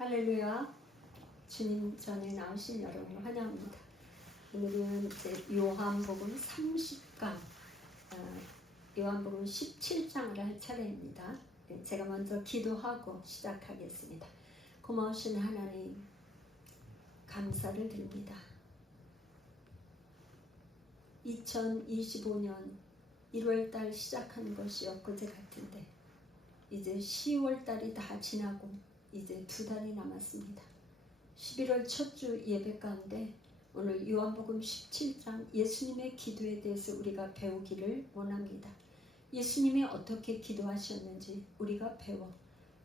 할렐루야. 주님 전에 나오신 여러분을 환영합니다. 오늘은 이제 요한복음 30강, 요한복음 17장을 할 차례입니다. 제가 먼저 기도하고 시작하겠습니다. 고마우신 하나님, 감사를 드립니다. 2025년 1월달 시작한 것이 엊그제 같은데 이제 10월달이 다 지나고 이제 2달이 남았습니다. 11월 첫 주 예배 가운데 오늘 요한복음 17장 예수님의 기도에 대해서 우리가 배우기를 원합니다. 예수님이 어떻게 기도하셨는지 우리가 배워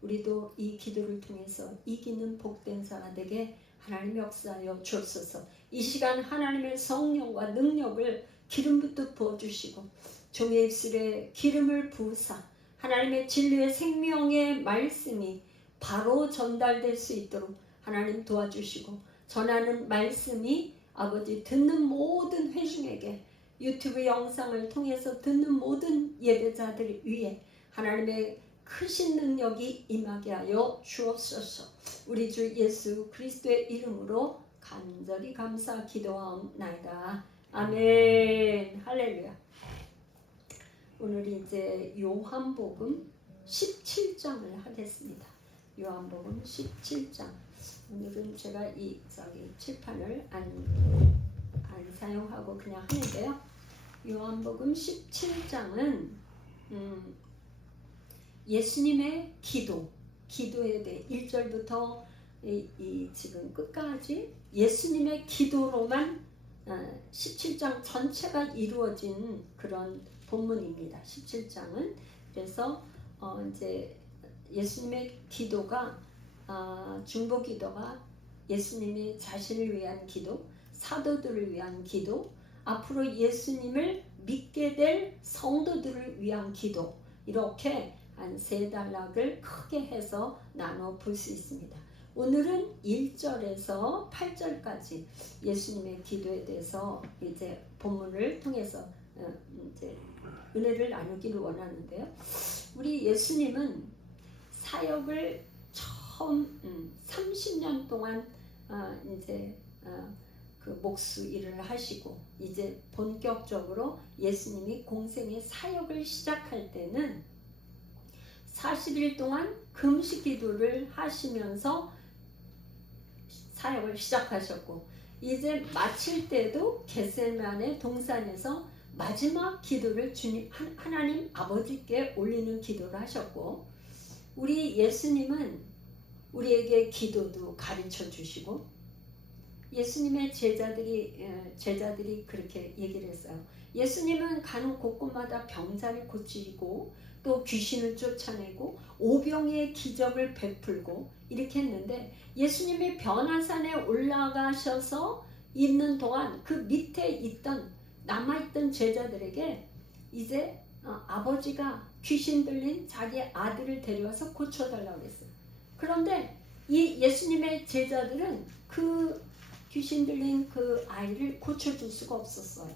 우리도 이 기도를 통해서 이기는 복된 자가 되게 하나님 역사하여 주옵소서. 이 시간 하나님의 성령과 능력을 기름부터 부어주시고 종의 입술에 기름을 부으사 하나님의 진리의 생명의 말씀이 바로 전달될 수 있도록 하나님 도와주시고, 전하는 말씀이 아버지 듣는 모든 회중에게 유튜브 영상을 통해서 듣는 모든 예배자들 위에 하나님의 크신 능력이 임하게 하여 주옵소서. 우리 주 예수 그리스도의 이름으로 간절히 감사 기도하옵나이다. 아멘. 할렐루야. 오늘 이제 요한복음 17장을 하겠습니다. 요한복음 17장. 오늘은 제가 이 칠판을 안 사용하고 그냥 하는데요. 요한복음 17장은 예수님의 기도에 대해 1절부터 지금 끝까지 예수님의 기도로만 17장 전체가 이루어진 그런 본문입니다. 17장은 그래서 이제 예수님의 기도가 중보 기도가 예수님이 자신을 위한 기도, 사도들을 위한 기도, 앞으로 예수님을 믿게 될 성도들을 위한 기도, 이렇게 한 세 단락을 크게 해서 나눠 볼 수 있습니다. 오늘은 1절에서 8절까지 예수님의 기도에 대해서 이제 본문을 통해서 이제 은혜를 나누기를 원하는데요. 우리 예수님은 사역을 처음 30년 동안 이제 그 목수 일을 하시고 이제 본격적으로 예수님이 공생의 사역을 시작할 때는 40일 동안 금식 기도를 하시면서 사역을 시작하셨고, 이제 마칠 때도 겟세마네 동산에서 마지막 기도를 주님 하나님 아버지께 올리는 기도를 하셨고, 우리 예수님은 우리에게 기도도 가르쳐 주시고, 예수님의 제자들이 그렇게 얘기를 했어요. 예수님은 가는 곳곳마다 병자를 고치고 또 귀신을 쫓아내고 오병이의 기적을 베풀고 이렇게 했는데, 예수님이 변화산에 올라가셔서 있는 동안 그 밑에 있던 남아있던 제자들에게 이제 아버지가 귀신 들린 자기 아들을 데려와서 고쳐달라고 했어요. 그런데 이 예수님의 제자들은 그 귀신 들린 그 아이를 고쳐줄 수가 없었어요.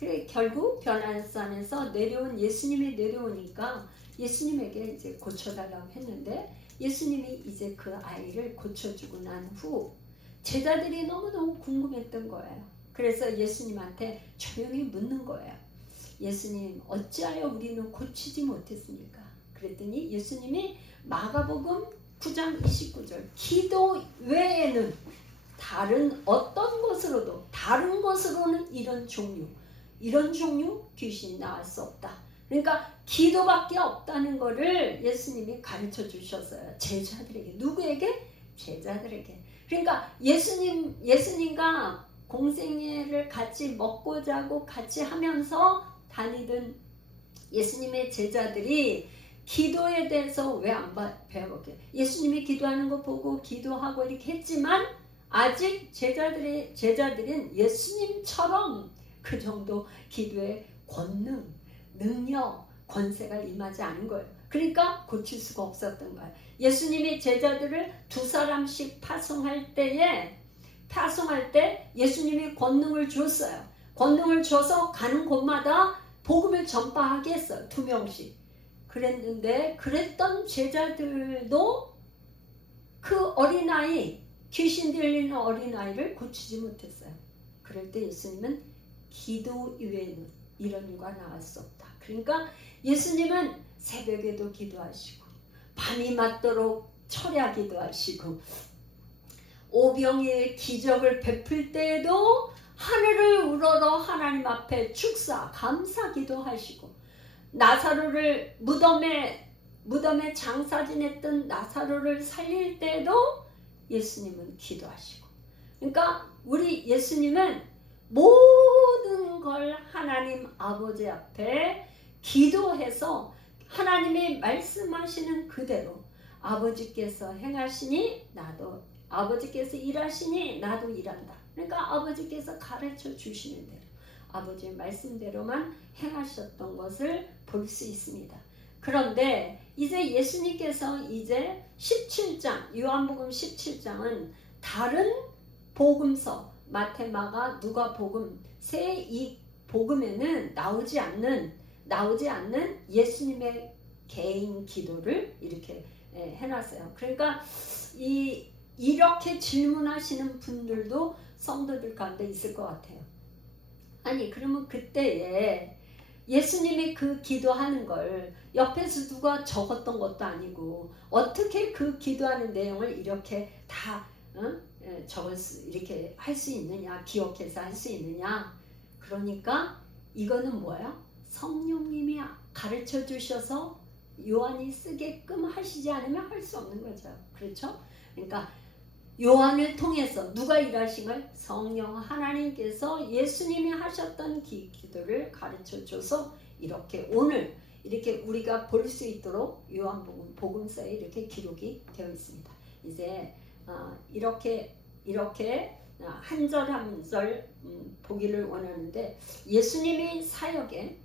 그래 결국 변화산에서 예수님이 내려오니까 예수님에게 이제 고쳐달라고 했는데, 예수님이 이제 그 아이를 고쳐주고 난 후 제자들이 너무너무 궁금했던 거예요. 그래서 예수님한테 조용히 묻는 거예요. 예수님, 어찌하여 우리는 고치지 못했습니까? 그랬더니 예수님이 마가복음 9장 29절, 기도 외에는 다른 어떤 것으로는 이런 종류 귀신이 나올 수 없다. 그러니까 기도밖에 없다는 것을 예수님이 가르쳐 주셨어요. 제자들에게. 누구에게? 제자들에게. 그러니까 예수님과 공생애를 같이 먹고 자고 같이 하면서 다니던 예수님의 제자들이 기도에 대해서 왜 안 배워볼게요? 예수님이 기도하는 거 보고 기도하고 이렇게 했지만 아직 제자들은 예수님처럼 그 정도 기도의 권능, 능력, 권세가 임하지 않은 거예요. 그러니까 고칠 수가 없었던 거예요. 예수님이 제자들을 2사람씩 파송할 때 예수님이 권능을 줬어요. 권능을 줘서 가는 곳마다 복음을 전파하게 했어요. 2명씩. 그랬던 제자들도 그 어린아이, 귀신 들리는 어린아이를 고치지 못했어요. 그럴 때 예수님은 기도 이외에는 이런 이유가 나올 수 없다. 그러니까 예수님은 새벽에도 기도하시고 밤이 맞도록 철야기도 하시고 오병이의 기적을 베풀 때에도 하늘을 우러러 하나님 앞에 축사 감사기도 하시고 나사로를 무덤에 장사 지냈던 나사로를 살릴 때도 예수님은 기도하시고, 그러니까 우리 예수님은 모든 걸 하나님 아버지 앞에 기도해서 하나님이 말씀하시는 그대로 아버지께서 행하시니 나도, 아버지께서 일하시니 나도 일한다. 그러니까 아버지께서 가르쳐 주시는 대로 아버지의 말씀대로만 행하셨던 것을 볼 수 있습니다. 그런데 이제 예수님께서 이제 17장, 요한복음 17장은 다른 복음서 마태, 마가, 누가복음 세 이 복음에는 나오지 않는 예수님의 개인 기도를 이렇게 해놨어요. 그러니까 이렇게 질문하시는 분들도 성도들 가운데 있을 것 같아요. 아니 그러면 그때에 예수님이 그 기도하는 걸 옆에서 누가 적었던 것도 아니고 어떻게 그 기도하는 내용을 이렇게 다 이렇게 할 수 있느냐, 기억해서 할 수 있느냐. 그러니까 이거는 뭐예요? 성령님이 가르쳐 주셔서 요한이 쓰게끔 하시지 않으면 할 수 없는 거죠. 그렇죠? 그러니까 요한을 통해서 누가 일하신 걸? 성령 하나님께서 예수님이 하셨던 기도를 가르쳐 줘서 이렇게 오늘 이렇게 우리가 볼 수 있도록 요한복음 복음서에 이렇게 기록이 되어 있습니다. 이제 이렇게 한 절 한 절 보기를 원하는데 예수님 사역이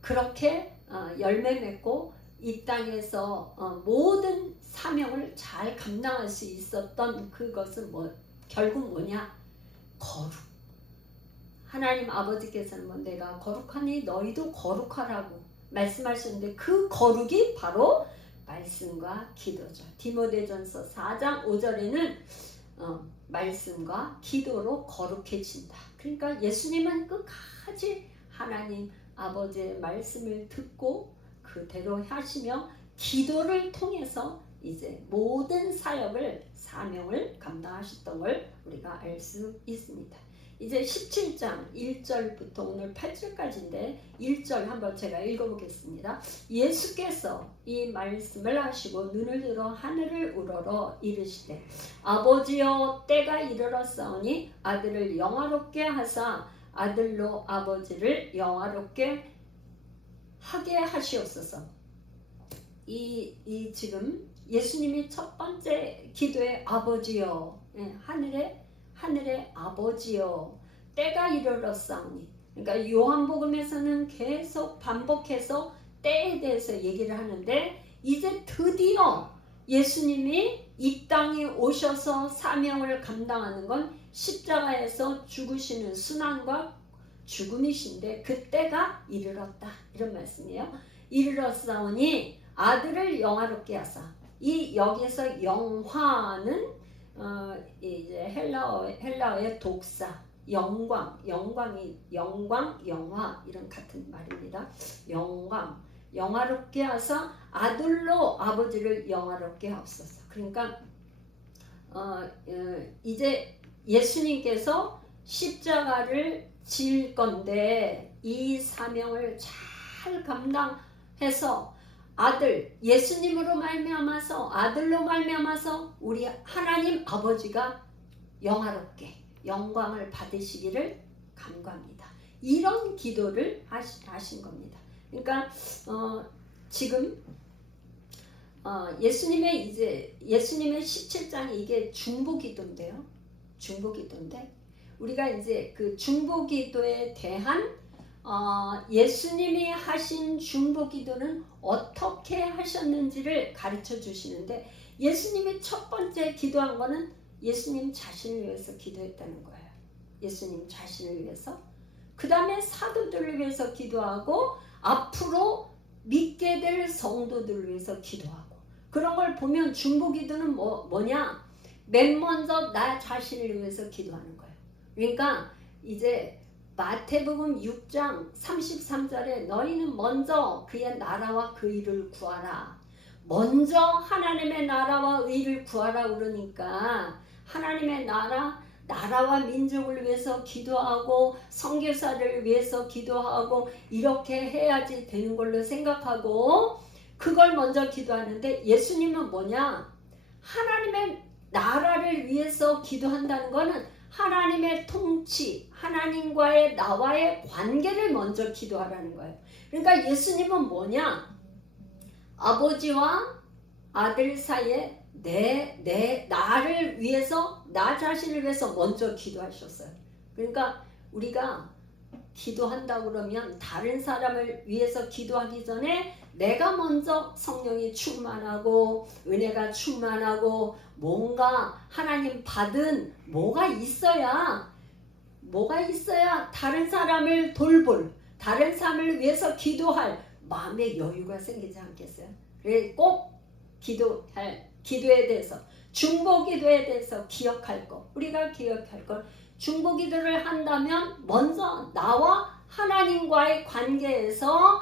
그렇게 열매 맺고 이 땅에서 모든 사명을 잘 감당할 수 있었던 그것은 결국 뭐냐? 거룩. 하나님 아버지께서는 내가 거룩하니 너희도 거룩하라고 말씀하셨는데 그 거룩이 바로 말씀과 기도죠. 디모데전서 4장 5절에는 말씀과 기도로 거룩해진다. 그러니까 예수님은 끝까지 하나님 아버지의 말씀을 듣고 그대로 하시며 기도를 통해서 이제 모든 사명을 감당하셨던 걸 우리가 알 수 있습니다. 이제 17장 1절부터 오늘 8절까지인데 1절 한번 제가 읽어보겠습니다. 예수께서 이 말씀을 하시고 눈을 들어 하늘을 우러러 이르시되 아버지여 때가 이르렀사오니 아들을 영화롭게 하사 아들로 아버지를 영화롭게 하게 하시옵소서. 지금 예수님이 첫 번째 기도에 아버지여, 하늘의 아버지여, 때가 이르렀사오니. 그러니까 요한복음에서는 계속 반복해서 때에 대해서 얘기를 하는데 이제 드디어 예수님이 이 땅에 오셔서 사명을 감당하는 건 십자가에서 죽으시는 순환과 죽음이신데 그때가 이르렀다 이런 말씀이에요. 이르렀사오니 아들을 영화롭게 하사. 여기서 영화는 이제 헬라어의 독사, 영광, 영화 이런 같은 말입니다. 영화롭게 하사 아들로 아버지를 영화롭게 하옵소서. 그러니까 이제 예수님께서 십자가를 질 건데 이 사명을 잘 감당해서 예수님으로 말미암아서 아들로 말미암아서 우리 하나님 아버지가 영화롭게 영광을 받으시기를 간구합니다. 이런 기도를 하신 겁니다. 그러니까 지금 예수님의 17장이 이게 중보기도인데요. 중보기도인데 우리가 이제 그 중보기도에 대한 예수님이 하신 중보기도는 어떻게 하셨는지를 가르쳐 주시는데 예수님이 첫 번째 기도한 거는 예수님 자신을 위해서 기도했다는 거예요. 예수님 자신을 위해서. 그 다음에 사도들을 위해서 기도하고 앞으로 믿게 될 성도들을 위해서 기도하고 그런 걸 보면 중보기도는 뭐냐? 맨 먼저 나 자신을 위해서 기도하는 거예요. 그러니까 이제 마태복음 6장 33절에 너희는 먼저 그의 나라와 그 의를 구하라. 먼저 하나님의 나라와 의를 구하라 그러니까 하나님의 나라와 민족을 위해서 기도하고 선교사를 위해서 기도하고 이렇게 해야지 되는 걸로 생각하고 그걸 먼저 기도하는데 예수님은 뭐냐? 하나님의 나라를 위해서 기도한다는 것은 하나님의 통치, 하나님과의 나와의 관계를 먼저 기도하라는 거예요. 그러니까 예수님은 뭐냐? 아버지와 아들 사이에 나를 위해서, 나 자신을 위해서 먼저 기도하셨어요. 그러니까 우리가 기도한다 그러면 다른 사람을 위해서 기도하기 전에 내가 먼저 성령이 충만하고 은혜가 충만하고 뭔가 하나님 받은 뭐가 있어야 다른 사람을 돌볼, 다른 사람을 위해서 기도할 마음의 여유가 생기지 않겠어요? 그래서 꼭 기도에 대해서, 중보기도에 대해서 기억할 것, 우리가 기억할 것, 중보기도를 한다면 먼저 나와 하나님과의 관계에서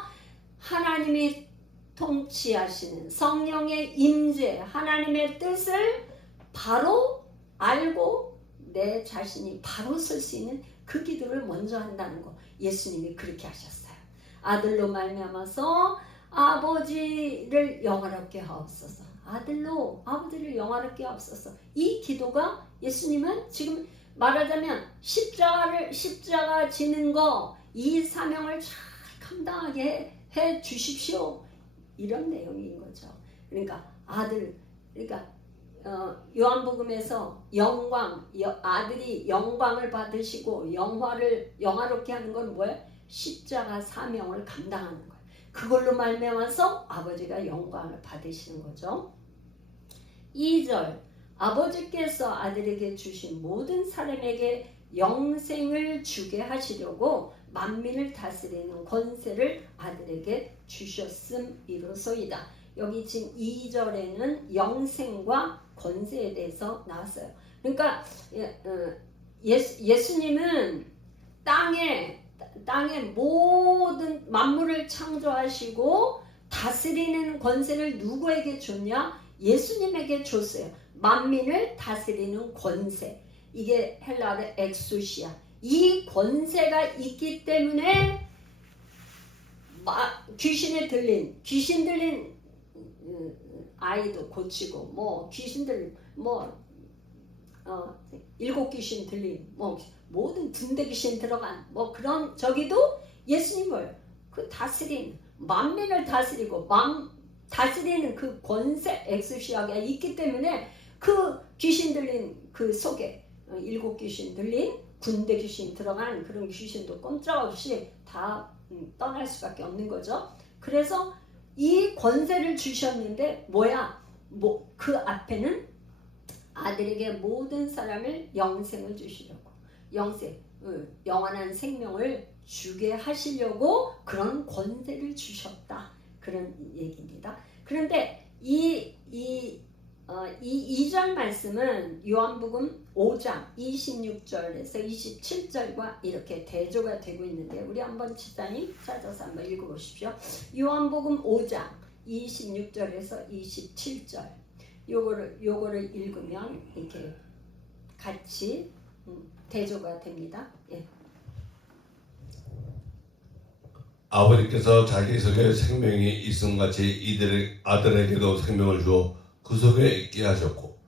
하나님이 통치하시는 성령의 임재, 하나님의 뜻을 바로 알고 내 자신이 바로 설 수 있는 그 기도를 먼저 한다는 거. 예수님이 그렇게 하셨어요. 아들로 말미암아서 아버지를 영화롭게 하옵소서. 아들로 아버지를 영화롭게 하옵소서. 이 기도가 예수님은 지금 말하자면 십자가 지는 거, 이 사명을 잘 감당하게 해 주십시오. 이런 내용인 거죠. 그러니까 요한복음에서 아들이 영광을 받으시고 영화롭게 하는 건 뭐예요? 십자가 사명을 감당하는 거예요. 그걸로 말미암아서 아버지가 영광을 받으시는 거죠. 2절 아버지께서 아들에게 주신 모든 사람에게 영생을 주게 하시려고 만민을 다스리는 권세를 아들에게 주셨음이로소이다. 여기 지금 2절에는 영생과 권세에 대해서 나왔어요. 그러니까 예수님은 땅에 모든 만물을 창조하시고 다스리는 권세를 누구에게 줬냐? 예수님에게 줬어요. 만민을 다스리는 권세. 이게 헬라어로 엑소시아. 이 권세가 있기 때문에 귀신 들린 아이도 고치고 귀신 들린 7귀신 들린 모든 군대 귀신 들어간 그런 저기도 예수님을 그 다스린 만민을 다스리고 다스리는 그 권세 엑소시아가 있기 때문에 그 귀신 들린 그 속에 7귀신 들린 군대 귀신 들어간 그런 귀신도 꼼짝없이 다 떠날 수밖에 없는 거죠. 그래서 이 권세를 주셨는데 그 앞에는 아들에게 모든 사람을 영생을 주시려고 영원한 생명을 주게 하시려고 그런 권세를 주셨다. 그런 얘기입니다. 그런데 이 2절 말씀은 요한복음 5장 26절에서 27절과 이렇게 대조가 되고 있는데 우리 한번 집사님 찾아서 한번 읽어보십시오. 요한복음 5장 26절에서 27절 요거를 읽으면 이렇게 같이 대조가 됩니다. 예. 아버지께서 자기 속에 생명이 있음같이 이들의 아들에게도 생명을 주어 그 속에 있게 하셨고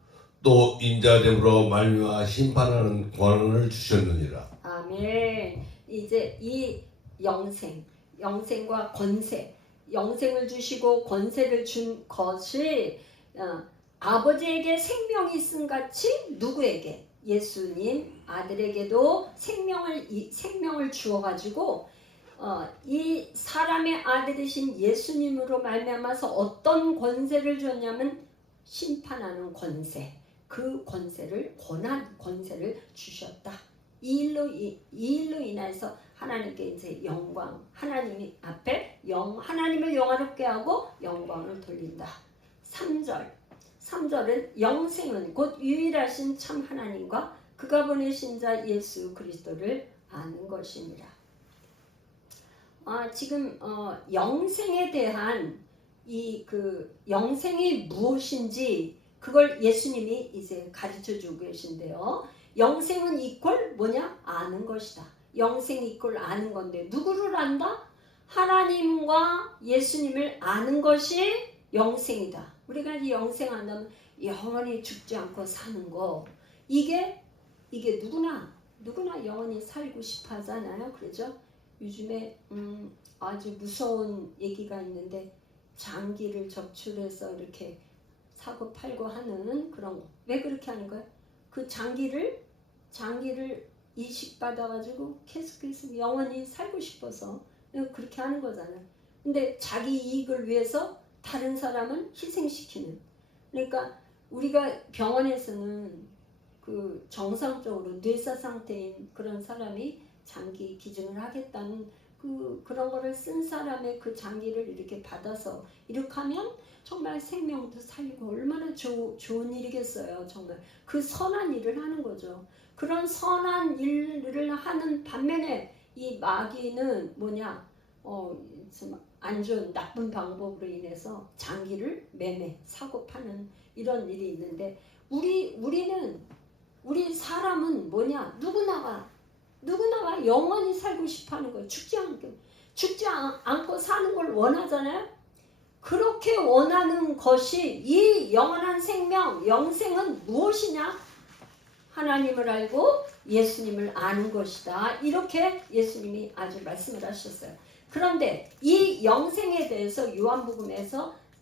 또 인자됨으로 말미암아 심판하는 권한을 주셨느니라. 아멘. 이제 이 영생과 권세, 영생을 주시고 권세를 준 것이 아버지에게 생명이 있음 같이 누구에게? 예수님 아들에게도 생명을 주어가지고 이 사람의 아들이신 예수님으로 말미암아서 어떤 권세를 줬냐면 심판하는 권세, 그 권세를 권세를 주셨다. 이 일로 인해서 하나님께 이제 영광, 하나님이 앞에 하나님을 영화롭게 하고 영광을 돌린다. 3절은 영생은 곧 유일하신 참 하나님과 그가 보내신 자 예수 그리스도를 아는 것입니다. 지금 영생에 대한 영생이 무엇인지 그걸 예수님이 이제 가르쳐 주고 계신데요. 영생은 이퀄 뭐냐? 아는 것이다. 영생이 이퀄 아는 건데 누구를 안다? 하나님과 예수님을 아는 것이 영생이다. 우리가 이 영생 안다면 영원히 죽지 않고 사는 거. 이게 누구나 영원히 살고 싶어 하잖아요. 그렇죠? 요즘에 아주 무서운 얘기가 있는데 장기를 적출해서 이렇게 사고 팔고 하는 그런 거. 왜 그렇게 하는 거야? 그 장기를 이식받아가지고 계속해서 영원히 살고 싶어서 그렇게 하는 거잖아요. 근데 자기 이익을 위해서 다른 사람은 희생시키는. 그러니까 우리가 병원에서는 그 정상적으로 뇌사 상태인 그런 사람이 장기 기증을 하겠다는 그런 거를 쓴 사람의 그 장기를 이렇게 받아서 이렇게 하면 정말 생명도 살리고 얼마나 좋은 일이겠어요. 정말 그 선한 일을 하는 거죠. 그런 선한 일을 하는 반면에 이 마귀는 뭐냐? 안 좋은 나쁜 방법으로 인해서 장기를 매매 사고 파는 이런 일이 있는데 우리 사람은 뭐냐? 누구나가 영원히 살고 싶어하는 거예요. 죽지 않고 사는 걸 원하잖아요. 그렇게 원하는 것이 이 영원한 생명, 영생은 무엇이냐? 하나님을 알고 예수님을 아는 것이다. 이렇게 예수님이 아주 말씀을 하셨어요. 그런데 이 영생에 대해서 요한복음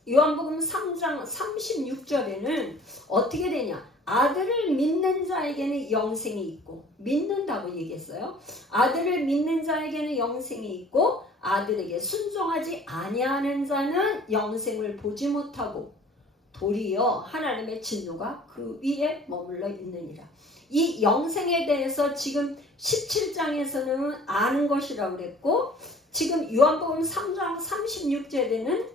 3장 36절에는 어떻게 되냐? 아들을 믿는 자에게는 영생이 있고, 믿는다고 얘기했어요. 아들을 믿는 자에게는 영생이 있고 아들에게 순종하지 아니하는 자는 영생을 보지 못하고 도리어 하나님의 진노가 그 위에 머물러 있느니라. 이 영생에 대해서 지금 17장에서는 아는 것이라고 그랬고 지금 요한복음 3장 36절에는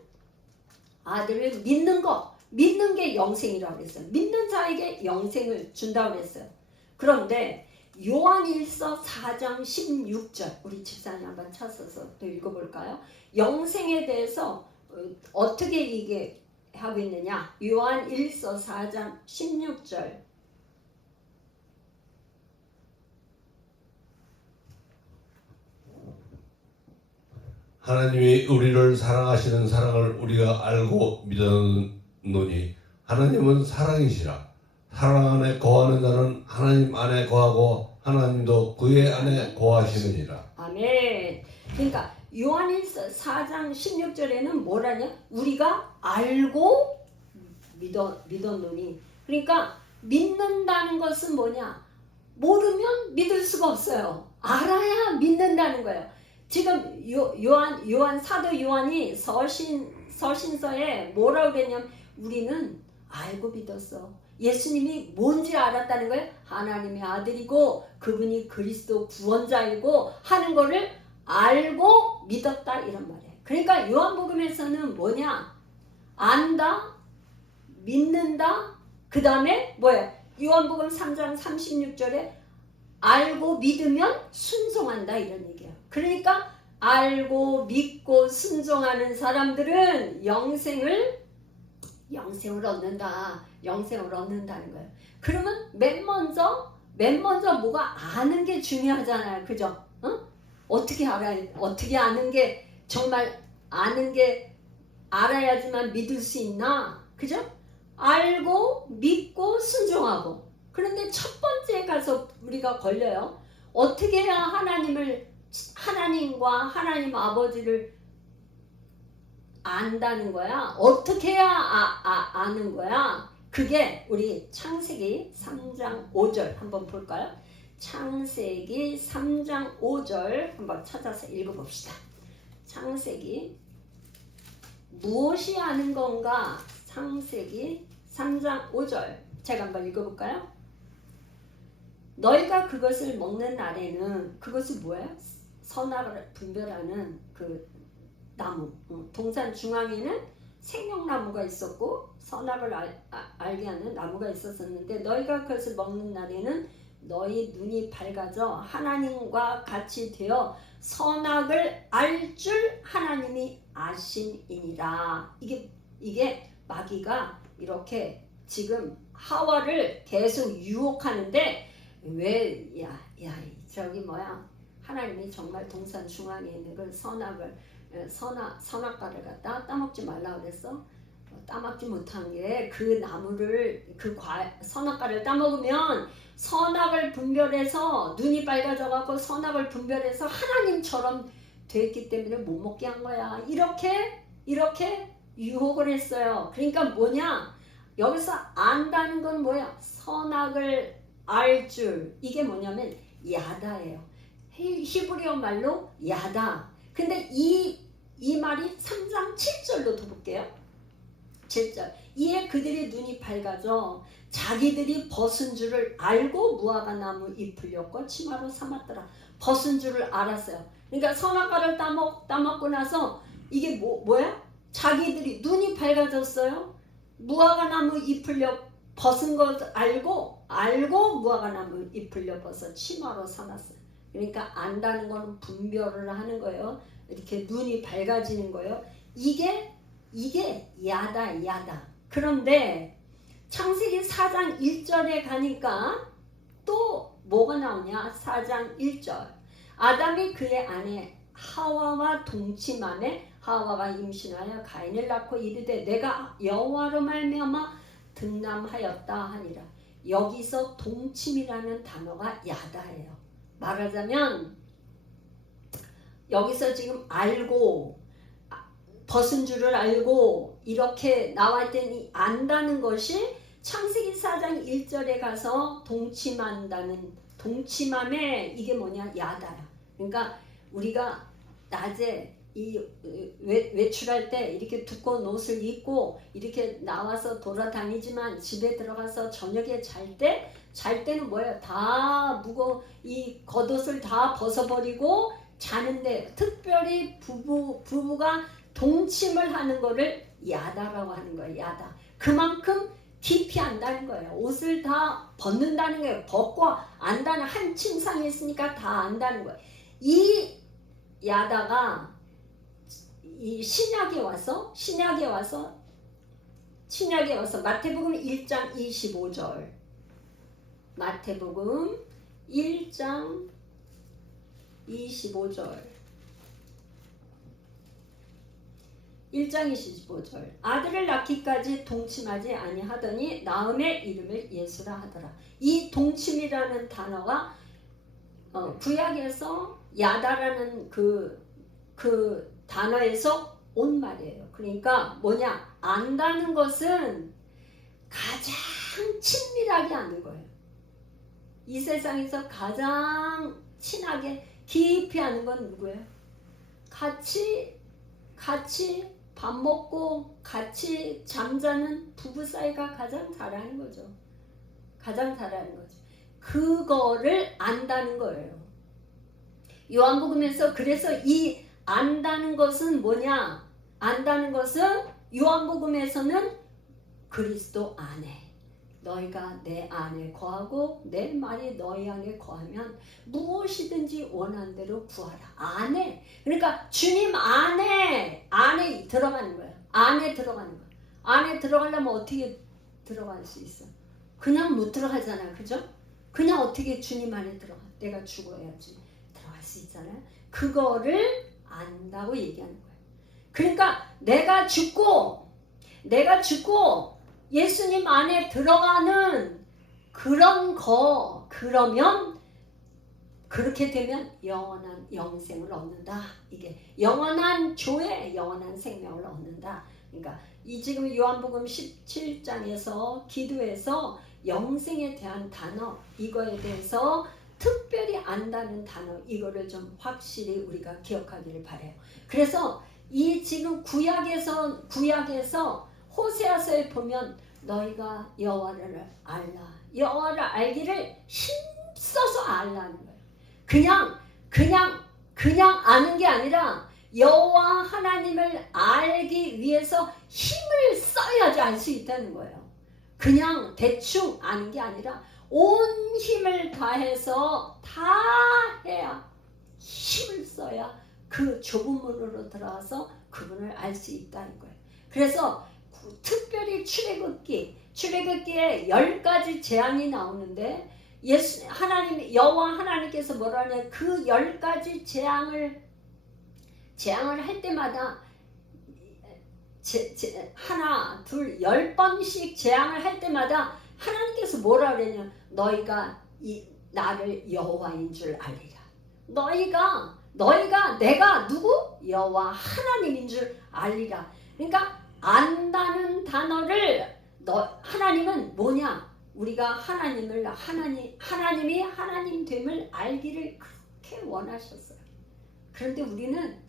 아들을 믿는 게 영생이라고 그랬어요. 믿는 자에게 영생을 준다고 그랬어요. 그런데 요한일서 4장 16절 우리 집사님 한번 찾아서 또 읽어볼까요? 영생에 대해서 어떻게 이게 하고 있느냐? 요한일서 4장 16절 하나님이 우리를 사랑하시는 사랑을 우리가 알고 믿었노니 하나님은 사랑이시라. 사랑 안에 거하는 자는 하나님 안에 거하고 하나님도 그의 안에 거하시느니라. 아멘. 그러니까 요한일서 4장 16절에는 뭐라냐? 우리가 알고 믿었노니. 그러니까 믿는다는 것은 뭐냐? 모르면 믿을 수가 없어요. 알아야 믿는다는 거예요. 지금 요한 사도 요한이 서신서에 뭐라고 그랬냐면 우리는 알고 믿었어. 예수님이 뭔지 알았다는 거예요. 하나님의 아들이고 그분이 그리스도 구원자이고 하는 거를 알고 믿었다 이런 말이에요. 그러니까 요한복음에서는 뭐냐? 안다, 믿는다, 그 다음에 뭐예요? 요한복음 3장 36절에 알고 믿으면 순종한다 이런 얘기예요. 그러니까 알고 믿고 순종하는 사람들은 영생을 얻는다. 영생을 얻는다는 거예요. 그러면 맨 먼저 뭐가 아는 게 중요하잖아요. 그죠? 어떻게 알아야 어떻게 아는 게 정말 아는 게 알아야지만 믿을 수 있나? 그죠? 알고 믿고 순종하고. 그런데 첫 번째 가서 우리가 걸려요. 어떻게 해야 하나님과 하나님 아버지를 안다는 거야? 어떻게 해야 아는 거야? 그게 우리 창세기 3장 5절 한번 볼까요? 창세기 3장 5절 한번 찾아서 읽어봅시다. 창세기 무엇이 아는 건가? 창세기 3장 5절 제가 한번 읽어볼까요? 너희가 그것을 먹는 날에는 그것이 뭐예요? 선악을 분별하는 그 나무 동산 중앙에는 생명나무가 있었고 선악을 알게 하는 나무가 있었는데 너희가 그것을 먹는 날에는 너희 눈이 밝아져 하나님과 같이 되어 선악을 알 줄 하나님이 아심이니라. 이게 마귀가 이렇게 지금 하와를 계속 유혹하는데 왜 저기 하나님이 정말 동산 중앙에 있는 그 선악과를 갖다 따먹지 말라 그랬어. 따먹지 못한 게 그 나무를 선악과를 따먹으면 선악을 분별해서 눈이 빨개져 갖고 선악을 분별해서 하나님처럼 됐기 때문에 못 먹게 한 거야. 이렇게 유혹을 했어요. 그러니까 뭐냐? 여기서 안다는 건 뭐야? 선악을 알 줄. 이게 뭐냐면 야다예요. 히브리어 말로 야다. 근데 이 말이 3장 7절로 더 볼게요. 7절. 이에 그들의 눈이 밝아져 자기들이 벗은 줄을 알고 무화과 나무 잎을 엮어 치마로 삼았더라. 벗은 줄을 알았어요. 그러니까 선악과를 따먹고 나서 이게 뭐야? 자기들이 눈이 밝아졌어요. 무화과 나무 잎을 벗은 것 알고 무화과 나무 잎을 엮어서 치마로 삼았어요. 그러니까 안다는 거는 분별을 하는 거예요. 이렇게 눈이 밝아지는 거예요. 이게 야다. 그런데 창세기 4장 1절에 가니까 또 뭐가 나오냐? 4장 1절. 아담이 그의 아내 하와와 동침하매 하와가 임신하여 가인을 낳고 이르되 내가 여호와로 말미암아 등남하였다 하니라. 여기서 동침이라는 단어가 야다예요. 말하자면 여기서 지금 알고 벗은 줄을 알고 이렇게 나와 있더니 안다는 것이 창세기 4장 1절에 가서 동침함에 이게 뭐냐? 야다야. 그러니까 우리가 낮에 이 외출할 때 이렇게 두꺼운 옷을 입고 이렇게 나와서 돌아다니지만 집에 들어가서 저녁에 잘 때는 뭐예요? 다 이 겉옷을 다 벗어버리고 자는데 특별히 부부가 동침을 하는 거를 야다라고 하는 거예요. 야다. 그만큼 깊이 안다는 거예요. 옷을 다 벗는다는 거예요. 벗고 안다는 한 층상에 있으니까 다 안다는 거예요. 이 야다가 이 신약에 와서 마태복음 1장 25절. 마태복음 1장 25절. 1장 25절. 아들을 낳기까지 동침하지 아니하더니 낳음에 이름을 예수라 하더라. 이 동침이라는 단어가 구약에서 야다라는 그 단어에서 온 말이에요. 그러니까 뭐냐? 안다는 것은 가장 친밀하게 아는 거예요. 이 세상에서 가장 친하게 깊이 아는 건 누구예요? 같이 밥 먹고 같이 잠자는 부부 사이가 가장 잘하는 거죠. 그거를 안다는 거예요. 요한복음에서 그래서 이 안다는 것은 뭐냐? 안다는 것은 요한복음에서는 그리스도 안에 너희가 내 안에 거하고 내 말이 너희 안에 거하면 무엇이든지 원하는 대로 구하라. 안에. 그러니까 주님 안에 들어가는 거예요. 안에 들어가려면 어떻게 들어갈 수 있어? 그냥 못 들어가잖아요. 그죠? 그냥 어떻게 주님 안에 들어가? 내가 죽어야지 들어갈 수 있잖아요. 그거를 안다고 얘기하는 거예요. 그러니까 내가 죽고 예수님 안에 들어가는 그러면 그렇게 되면 영원한 영생을 얻는다. 이게 영원한 조회, 영원한 생명을 얻는다. 그러니까 이 지금 요한복음 17장에서 기도에서 영생에 대한 단어, 이거에 대해서 특별히 안다는 단어, 이거를 좀 확실히 우리가 기억하기를 바라요. 그래서 이 지금 구약에서 호세아서에 보면 너희가 여호와를 알라. 여호와를 알기를 힘써서 알라는 거예요. 그냥 아는 게 아니라 여호와 하나님을 알기 위해서 힘을 써야지 알 수 있다는 거예요. 그냥 대충 아는 게 아니라 온 힘을 다해서 다 해야, 힘을 써야 그 좁은 문으로 들어가서 그분을 알 수 있다는 거예요. 그래서 특별히 출애굽기에 10가지 재앙이 나오는데 여호와 하나님께서 뭐라 하냐, 그 10가지 재앙을 할 때마다 하나, 둘, 10번씩 재앙을 할 때마다 하나님께서 뭐라 그러냐, 너희가 나를 여호와인 줄 알리라. 너희가 내가 누구? 여호와 하나님인 줄 알리라. 그러니까 안다는 단어를 하나님은 뭐냐? 우리가 하나님이 하나님 됨을 알기를 그렇게 원하셨어요. 그런데 우리는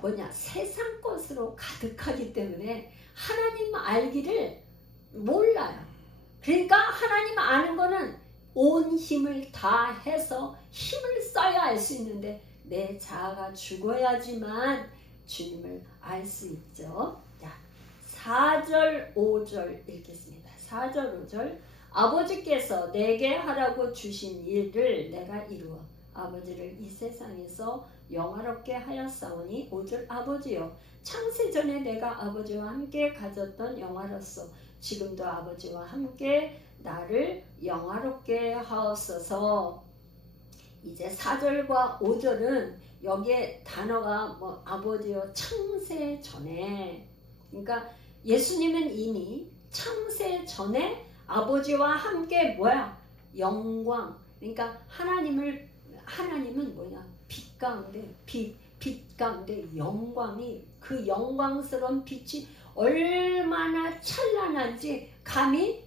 뭐냐? 세상 것으로 가득하기 때문에 하나님 알기를 몰라요. 그러니까 하나님 아는 거는 온 힘을 다해서 힘을 써야 알 수 있는데 내 자아가 죽어야지만 주님을 알 수 있죠. 자, 4절 5절 읽겠습니다. 4절 5절. 아버지께서 내게 하라고 주신 일을 내가 이루어 아버지를 이 세상에서 영화롭게 하였사오니 5절. 아버지여, 창세전에 내가 아버지와 함께 가졌던 영화로서 지금도 아버지와 함께 나를 영화롭게 하옵소서. 이제 4절과 5절은 여기에 단어가 뭐 아버지여 창세 전에, 그러니까 예수님은 이미 창세 전에 아버지와 함께 뭐야? 영광. 그러니까 하나님은 뭐냐? 빛 가운데 영광이, 그 영광스러운 빛이 얼마나 찬란한지 감히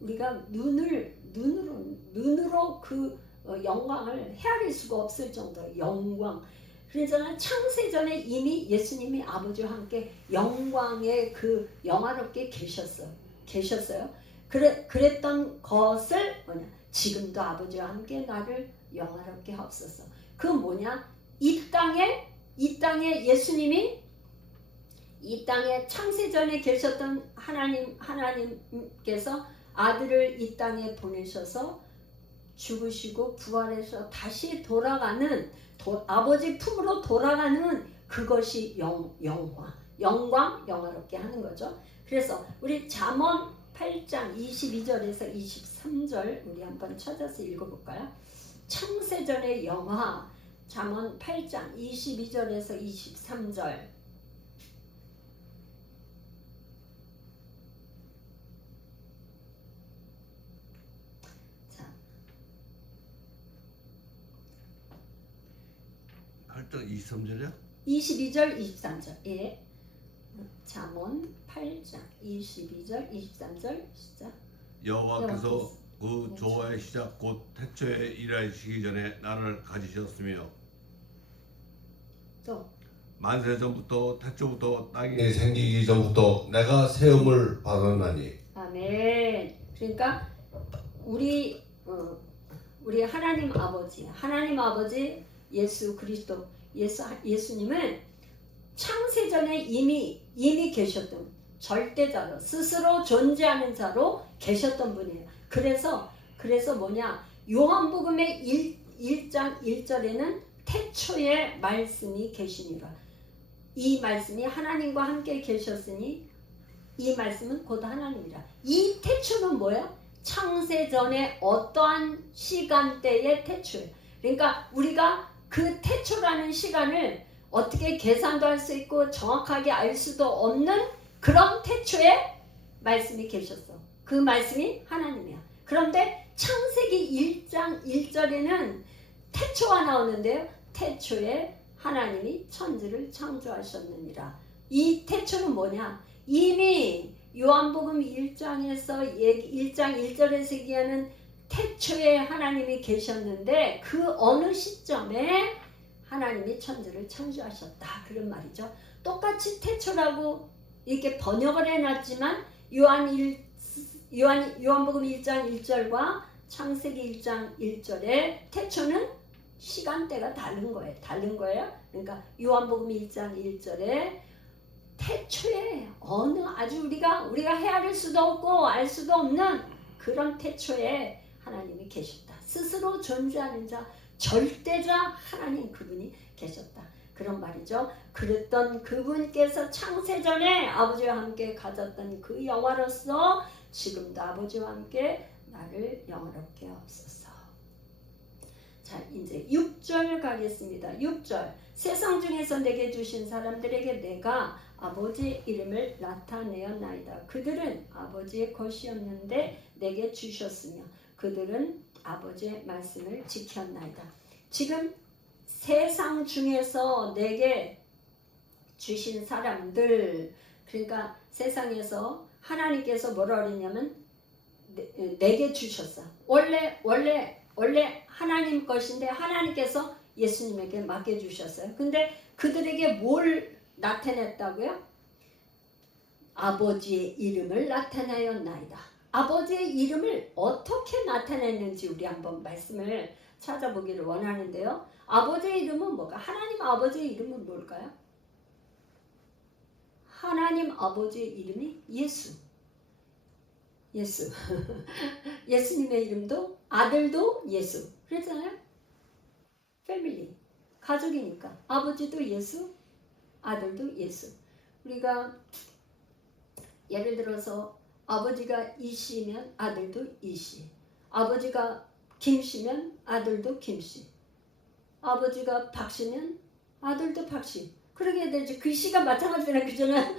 우리가 눈으로 그 영광을 헤아릴 수가 없을 정도의 영광. 그래서 창세전에 이미 예수님이 아버지와 함께 영광의 그 영화롭게 계셨어요. 그랬던 것을 뭐냐? 지금도 아버지와 함께 나를 영화롭게 하옵소서. 그 뭐냐? 이 땅에 예수님이 이 땅에 창세전에 계셨던 하나님께서 아들을 이 땅에 보내셔서 죽으시고 부활해서 다시 돌아가는 아버지 품으로 돌아가는 그것이 영화롭게 하는 거죠. 그래서 우리 잠언 8장 22절에서 23절 우리 한번 찾아서 읽어볼까요? 창세전의 영화, 잠언 8장 22절에서 23절. 자, 8장 23절이요? 22절 23절. 예. 잠언 8장 22절 23절 시작. 여호와께서 그 조화의 시작 곧 태초에 일하시기 전에 나를 가지셨으며 또 만세 전부터 태초부터 땅이 생기기 전부터 내가 세움을 받았나니. 아멘. 그러니까 우리 하나님 아버지 예수 그리스도 예수님은 창세전에 이미 계셨던 절대자로, 스스로 존재하는 자로 계셨던 분이에요. 그래서 뭐냐? 요한복음의 1장 1절에는 태초에 말씀이 계시니라. 이 말씀이 하나님과 함께 계셨으니 이 말씀은 곧 하나님이라. 이 태초는 뭐예요? 창세전에 어떠한 시간대의 태초예요. 그러니까 우리가 그 태초라는 시간을 어떻게 계산도 할 수 있고 정확하게 알 수도 없는 그런 태초에 말씀이 계셨어. 그 말씀이 하나님이야. 그런데 창세기 1장 1절에는 태초가 나오는데요. 태초에 하나님이 천지를 창조하셨느니라. 이 태초는 뭐냐? 이미 요한복음 1장에서 1장 1절에서 얘기하는 태초에 하나님이 계셨는데 그 어느 시점에 하나님이 천지를 창조하셨다. 그런 말이죠. 똑같이 태초라고 이렇게 번역을 해놨지만 요한복음 1장 1절과 창세기 1장 1절의 태초는 시간대가 다른 거예요. 다른 거예요. 그러니까 요한복음 1장 1절에 태초에 어느 아주 우리가 헤아릴 수도 없고 알 수도 없는 그런 태초에 하나님이 계셨다. 스스로 존재하는 자, 절대자 하나님 그분이 계셨다. 그런 말이죠. 그랬던 그분께서 창세전에 아버지와 함께 가졌던 그 여호와로서 지금도 아버지와 함께 나를 영화롭게 하옵소서. 자, 이제 6절 가겠습니다. 6절. 세상 중에서 내게 주신 사람들에게 내가 아버지의 이름을 나타내었나이다. 그들은 아버지의 것이었는데 내게 주셨으며 그들은 아버지의 말씀을 지켰나이다. 지금 세상 중에서 내게 주신 사람들, 그러니까 세상에서 하나님께서 뭐라 그러냐면 내게 주셨어. 원래 하나님 것인데 하나님께서 예수님에게 맡겨주셨어요. 근데 그들에게 뭘 나타냈다고요? 아버지의 이름을 나타내었나이다. 아버지의 이름을 어떻게 나타냈는지 우리 한번 말씀을 찾아보기를 원하는데요. 아버지의 이름은 뭐가? 하나님 아버지의 이름은 뭘까요? 하나님 아버지의 이름이 예수. 예수님의 이름도 아들도 예수. 그랬잖아요. 패밀리. 가족이니까. 아버지도 예수, 아들도 예수. 우리가 예를 들어서 아버지가 이씨면 아들도 이씨. 아버지가 김씨면 아들도 김씨. 아버지가 박씨면 아들도 박씨. 그러게 되지. 그 씨가 마찬가지잖아요. 그잖아요.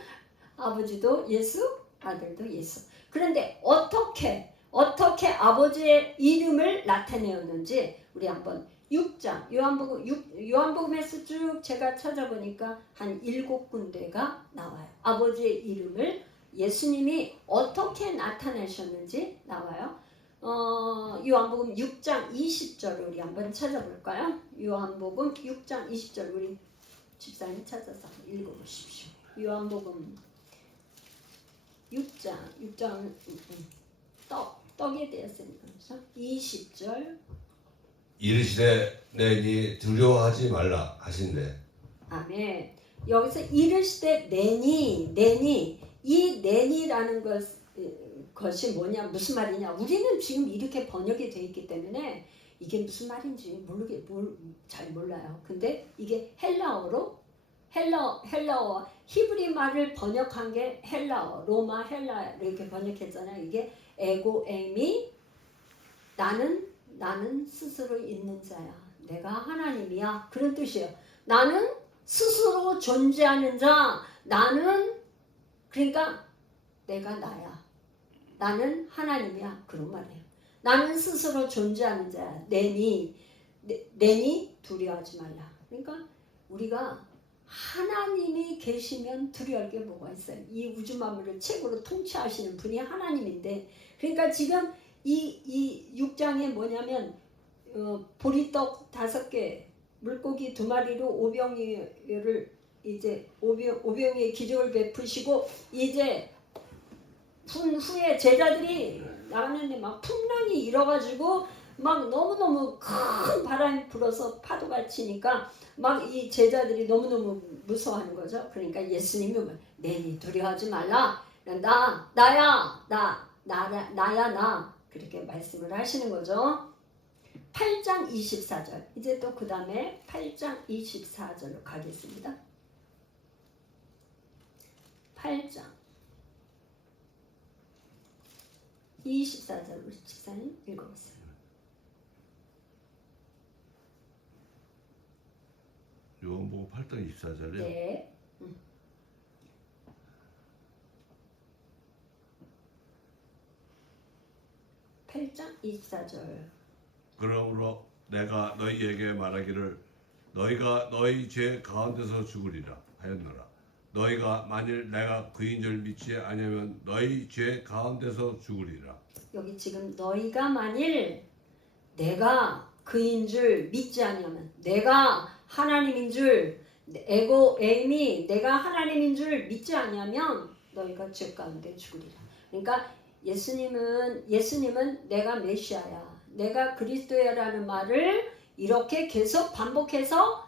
아버지도 예수, 아들도 예수. 그런데 어떻게 아버지의 이름을 나타내었는지 우리 한번 6장 요한복음에서 쭉 제가 찾아보니까 한 7군데가 나와요. 아버지의 이름을 예수님이 어떻게 나타내셨는지 나와요. 요한복음 6장 20절 우리 한번 찾아볼까요? 요한복음 6장 20절 우리 집사님 찾아서 읽어보십시오. 요한복음 6장 떡에 대해서니까 20절 이르시되 내니 두려워하지 말라 하신대. 아멘. 여기서 이르시되 내니 이 내니라는 것이 뭐냐 무슨 말이냐 우리는 지금 이렇게 번역이 되어 있기 때문에 이게 무슨 말인지 잘 몰라요. 근데 이게 헬라어 히브리 말을 번역한 게 헬라어 로마 헬라 이렇게 번역했잖아요. 이게 에고 에미 나는 스스로 있는 자야. 내가 하나님이야. 그런 뜻이에요. 나는 스스로 존재하는 자. 나는 그러니까 내가 나야. 나는 하나님이야. 그런 말이에요. 나는 스스로 존재하는 자야. 내니 두려워하지 말라. 그러니까 우리가 하나님이 계시면 두려울 게 뭐가 있어요. 이 우주 만물을 최고로 통치하시는 분이 하나님인데 그러니까 지금 이 6장에 뭐냐면 보리떡 5개 물고기 2마리로 오병이를 이제 오병이의 기적을 베푸시고 이제 후에 제자들이 나갔는데 막 풍랑이 일어가지고 막 너무너무 큰 바람이 불어서 파도가 치니까 막 이 제자들이 너무너무 무서워하는 거죠. 그러니까 예수님이 내니 두려워하지 말라. 나야 나 그렇게 말씀을 하시는 거죠. 8장 24절 이제 또 그 다음에 8장 24절로 가겠습니다. 8장 24절 우리 집사님 읽어보세요. 요한복음 8장 24절이요. 네. 8장 24절. 그러므로 내가 너희에게 말하기를 너희가 너희 죄 가운데서 죽으리라 하였노라. 너희가 만일 내가 그인 줄 믿지 아니하면 너희 죄 가운데서 죽으리라. 여기 지금 너희가 만일 내가 그인 줄 믿지 아니하면 내가 하나님인 줄 에고 에임이 내가 하나님인 줄 믿지 아니하면 너희가 죄 가운데 죽으리라. 그러니까 예수님은 내가 메시아야. 내가 그리스도야라는 말을 이렇게 계속 반복해서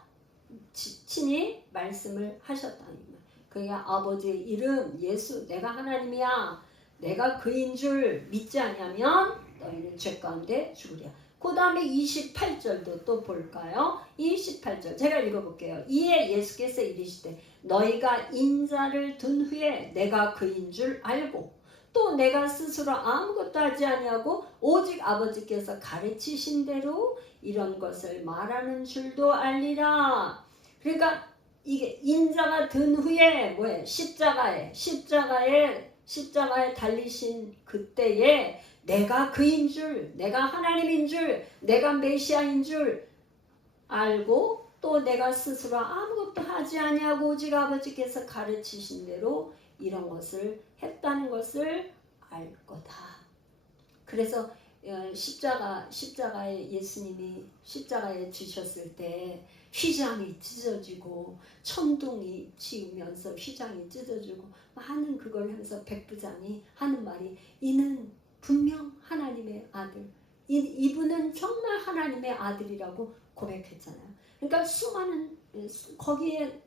친히 말씀을 하셨다는 거예요. 그러니까 아버지의 이름 예수 내가 하나님이야. 내가 그인 줄 믿지 않냐면 너희는 죄 가운데 죽으리라. 그 다음에 28절도 또 볼까요? 28절 제가 읽어볼게요. 이에 예수께서 이르시되 너희가 인자를 둔 후에 내가 그인 줄 알고 또 내가 스스로 아무것도 하지 아니하고 오직 아버지께서 가르치신 대로 이런 것을 말하는 줄도 알리라. 그러니까 이게 인자가 든 후에 뭐예요? 십자가에 달리신 그때에 내가 그인 줄, 내가 하나님인 줄, 내가 메시아인 줄 알고 또 내가 스스로 아무것도 하지 아니하고 오직 아버지께서 가르치신 대로 이런 것을 했다는 것을 알 거다. 그래서 십자가에 예수님이 십자가에 지셨을 때 휘장이 찢어지고 천둥이 치우면서 휘장이 찢어지고 많은 그걸 하면서 백부장이 하는 말이 이는 분명 하나님의 아들 이분은 정말 하나님의 아들이라고 고백했잖아요. 그러니까 수많은 거기에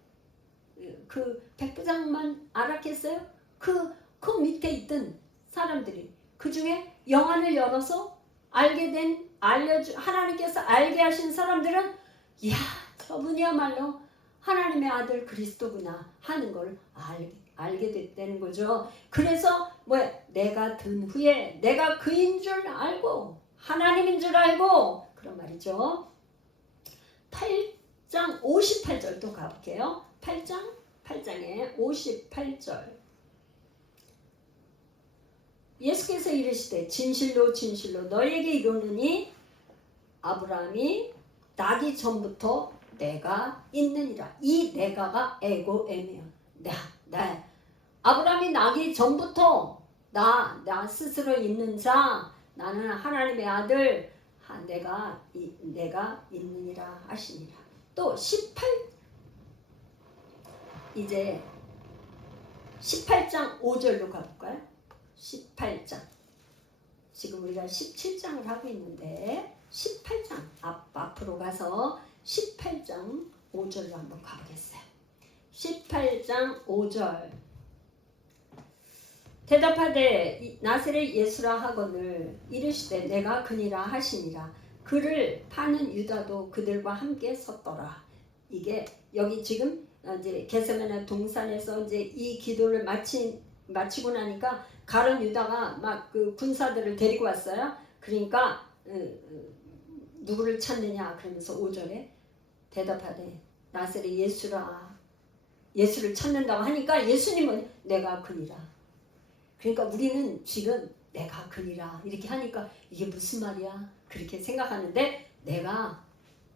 그 백부장만 알았겠어요? 그 밑에 있던 사람들이 그 중에 영안을 열어서 하나님께서 알게 하신 사람들은 이야 저분이야말로 하나님의 아들 그리스도구나 하는 걸 알게 됐다는 거죠. 그래서 내가 든 후에 내가 그인 줄 알고 하나님인 줄 알고 그런 말이죠. 8장 58절도 가볼게요. 8장에 58절 예수께서 이르시되 진실로 진실로 너희에게 이르노니 아브라함이 나기 전부터 내가 있느니라. 이 내가가 에고 에미야. 아브라함이 나기 전부터 나 스스로 있는 자 나는 하나님의 아들 내가 있느니라 하시니라. 또 18장 5절로 가볼까요? 18장 지금 우리가 17장을 하고 있는데 18장 앞으로 가서 18장 5절로 한번 가보겠어요. 18장 5절 대답하되 나사렛 예수라 하거늘 이르시되 내가 그니라 하시니라. 그를 파는 유다도 그들과 함께 섰더라. 이게 여기 지금 이제 겟세마네 동산에서 이제 이 기도를 마치고 나니까 가룟 유다가 막 그 군사들을 데리고 왔어요. 그러니까 누구를 찾느냐 그러면서 5절에 대답하되 나사렛 예수라. 예수를 찾는다고 하니까 예수님은 내가 그니라. 그러니까 우리는 지금 내가 그니라 이렇게 하니까 이게 무슨 말이야 그렇게 생각하는데 내가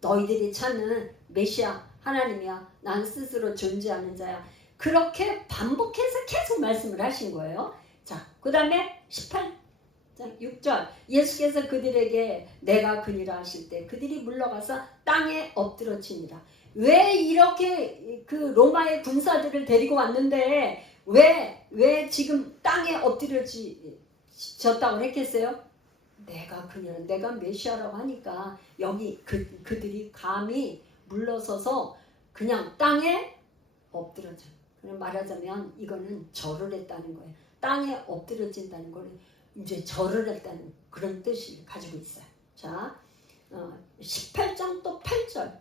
너희들이 찾는 메시아 하나님이야. 난 스스로 존재하는 자야. 그렇게 반복해서 계속 말씀을 하신 거예요. 자, 그 다음에 18장 6절 예수께서 그들에게 내가 그니라 하실 때 그들이 물러가서 땅에 엎드러지니라. 왜 이렇게 그 로마의 군사들을 데리고 왔는데 왜 지금 땅에 엎드려졌다고 했겠어요? 내가 그녀는 내가 메시아라고 하니까 여기 그들이 감히 물러서서 그냥 땅에 엎드러져. 그냥 말하자면 이거는 절을 했다는 거예요. 땅에 엎드러진다는 거는 이제 절을 했다는 그런 뜻을 가지고 있어요. 자, 18장 또 8절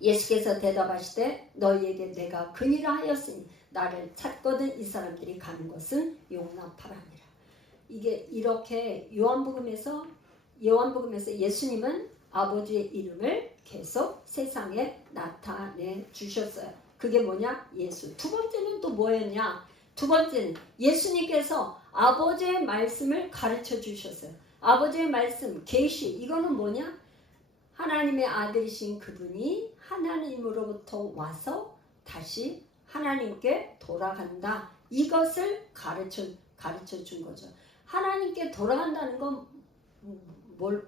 예수께서 대답하시되 너희에게 내가 그니라 하였으니 나를 찾거든 이 사람들이 가는 것은 용납하라니라. 이게 이렇게 요한복음에서 예수님은 아버지의 이름을 계속 세상에 나타내 주셨어요. 그게 뭐냐? 예수. 두 번째는 또 뭐였냐? 두 번째는 예수님께서 아버지의 말씀을 가르쳐 주셨어요. 아버지의 말씀, 계시. 이거는 뭐냐? 하나님의 아들이신 그분이 하나님으로부터 와서 다시 하나님께 돌아간다. 이것을 가르쳐 준 거죠. 하나님께 돌아간다는 건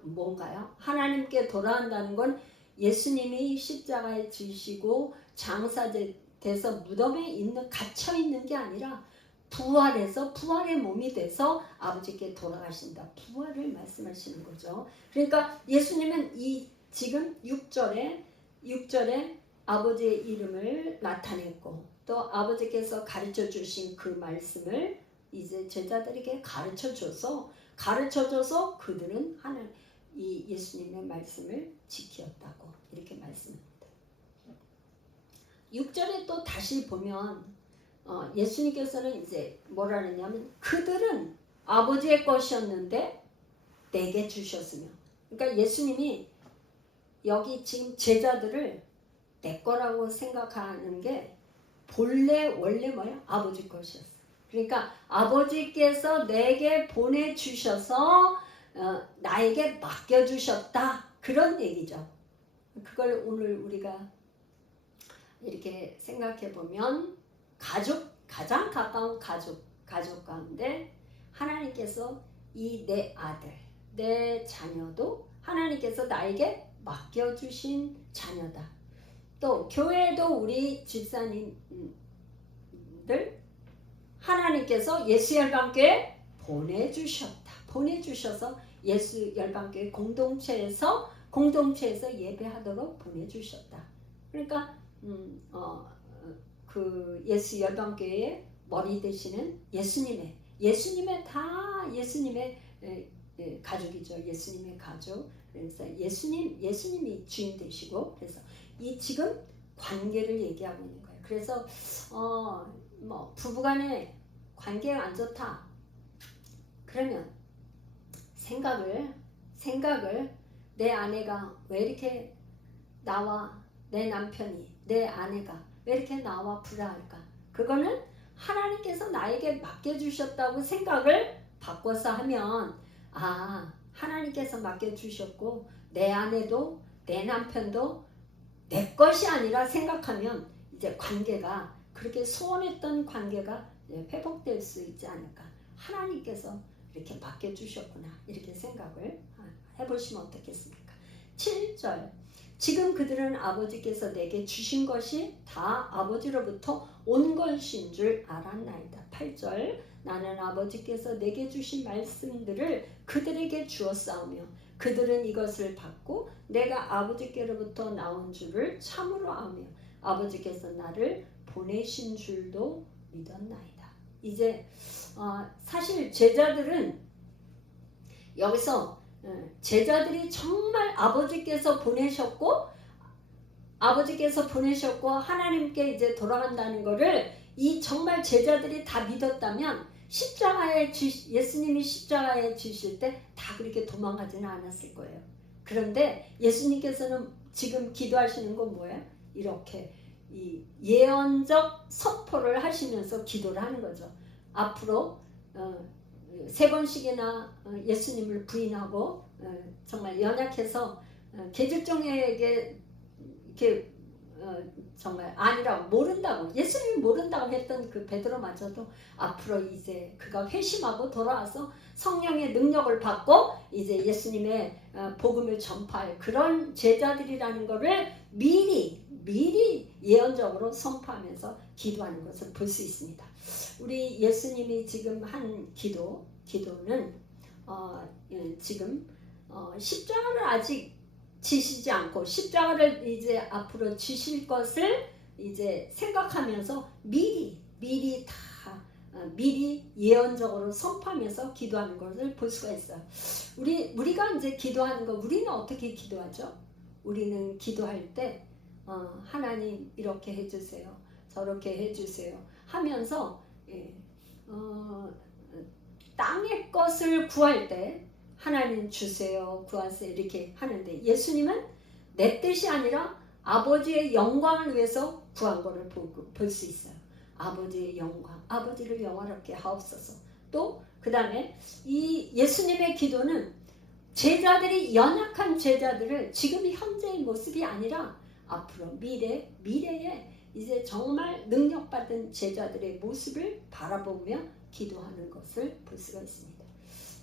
뭔가요? 하나님께 돌아간다는 건 예수님이 십자가에 지시고 장사돼서 무덤에 갇혀 있는 게 아니라 부활해서 부활의 몸이 돼서 아버지께 돌아가신다. 부활을 말씀하시는 거죠. 그러니까 예수님은 이 지금 6절에 아버지의 이름을 나타냈고 또 아버지께서 가르쳐 주신 그 말씀을 이제 제자들에게 가르쳐 줘서 그들은 이 예수님의 말씀을 지켰다고 이렇게 말씀합니다. 6절에 또 다시 보면 예수님께서는 이제 뭐라 그러냐면 그들은 아버지의 것이었는데 내게 주셨으며, 그러니까 예수님이 여기 지금 제자들을 내 거라고 생각하는 게 원래 뭐예요? 아버지 것이었어. 그러니까 아버지께서 내게 보내주셔서 나에게 맡겨주셨다, 그런 얘기죠. 그걸 오늘 우리가 이렇게 생각해 보면 가장 가까운 가족 가운데 하나님께서 이 내 아들, 내 자녀도 하나님께서 나에게 맡겨주신 자녀다. 또 교회도 우리 집사님들 하나님께서 예수 열방교회 보내주셔서 예수 열방교회 공동체에서 예배하도록 보내주셨다. 그러니까 그 예수 열방교회의 머리 되시는 예수님의 가족이죠. 예수님의 가족. 그래서 예수님이 주인 되시고, 그래서 이 지금 관계를 얘기하고 있는 거예요. 그래서 뭐 부부간의 관계가 안 좋다. 그러면 생각을 내 아내가 왜 이렇게 내 남편이, 내 아내가 왜 이렇게 나와 불화할까? 그거는 하나님께서 나에게 맡겨주셨다고 생각을 바꿔서 하면, 하나님께서 맡겨주셨고 내 아내도 내 남편도 내 것이 아니라 생각하면 이제 관계가, 그렇게 소원했던 관계가 회복될 수 있지 않을까. 하나님께서 이렇게 맡겨주셨구나, 이렇게 생각을 해보시면 어떻겠습니까? 7절, 지금 그들은 아버지께서 내게 주신 것이 다 아버지로부터 온 것인 줄 알았나이다. 8절, 나는 아버지께서 내게 주신 말씀들을 그들에게 주었사오며 그들은 이것을 받고 내가 아버지께로부터 나온 줄을 참으로 아며 아버지께서 나를 보내신 줄도 믿었나이다. 이제 사실 제자들은 여기서 제자들이 정말 아버지께서 보내셨고 하나님께 이제 돌아간다는 거를 이 정말 제자들이 다 믿었다면 예수님이 십자가에 지실 때 다 그렇게 도망가지는 않았을 거예요. 그런데 예수님께서는 지금 기도하시는 건 뭐예요? 이렇게 이 예언적 선포를 하시면서 기도를 하는 거죠. 앞으로 3번씩이나 예수님을 부인하고 정말 연약해서 계집종에게 이렇게 정말 아니라고 모른다고, 예수님이 모른다고 했던 그 베드로마저도 앞으로 이제 그가 회심하고 돌아와서 성령의 능력을 받고 이제 예수님의 복음을 전파할 그런 제자들이라는 것을 미리 예언적으로 선포하면서 기도하는 것을 볼 수 있습니다. 우리 예수님이 지금 한 기도는 지금 십자가를 아직 지시지 않고 십자가를 이제 앞으로 지실 것을 이제 생각하면서 미리 예언적으로 선포하면서 기도하는 것을 볼 수가 있어요. 우리가 이제 기도하는 거, 우리는 어떻게 기도하죠? 우리는 기도할 때 하나님 이렇게 해주세요, 저렇게 해주세요 하면서 땅의 것을 구할 때 하나님 주세요, 구하세요 이렇게 하는데, 예수님은 내 뜻이 아니라 아버지의 영광을 위해서 구한 것을 볼 수 있어요. 아버지의 영광, 아버지를 영화롭게 하옵소서. 또 그 다음에 이 예수님의 기도는 제자들이, 연약한 제자들을 지금 현재의 모습이 아니라 앞으로 미래에 이제 정말 능력받은 제자들의 모습을 바라보며 기도하는 것을 볼 수가 있습니다.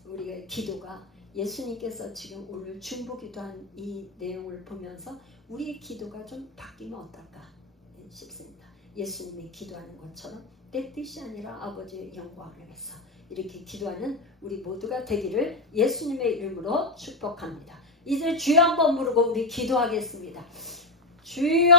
우리의 기도가, 예수님께서 지금 오늘 중보 기도한 이 내용을 보면서 우리의 기도가 좀 바뀌면 어떨까 싶습니다. 예수님이 기도하는 것처럼 내 뜻이 아니라 아버지의 영광을 위해서 이렇게 기도하는 우리 모두가 되기를 예수님의 이름으로 축복합니다. 이제 주여 한번 부르고 우리 기도하겠습니다. 주여